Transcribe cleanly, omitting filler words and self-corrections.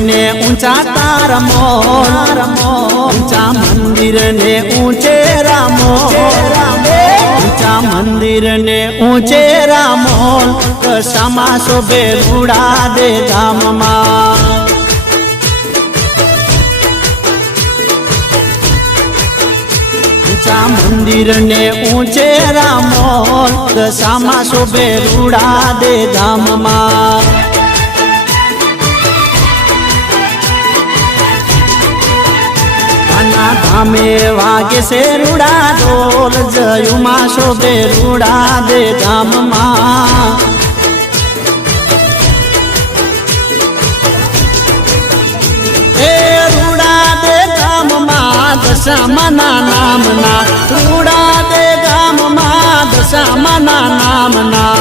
ને ઊંચા તારા મોલ ઊંચા મંદિર ને ઊંચે રામો ઊંચા મંદિર ને ઊંચે રામોલ કસામાં શોભે રૂડા દે ધામમાં ઊંચા મંદિર ને ઊંચે રામોલ કસામાં શોભે રૂડા દે ધામમાં ધામે વાગે છે રૂડા ઢોલ જયુમાં શોભે રૂડા દે ધામમાં એ રૂડા દે ગામમાં દશામાના નામના રૂડા દે ગામમાં દશામાના નામના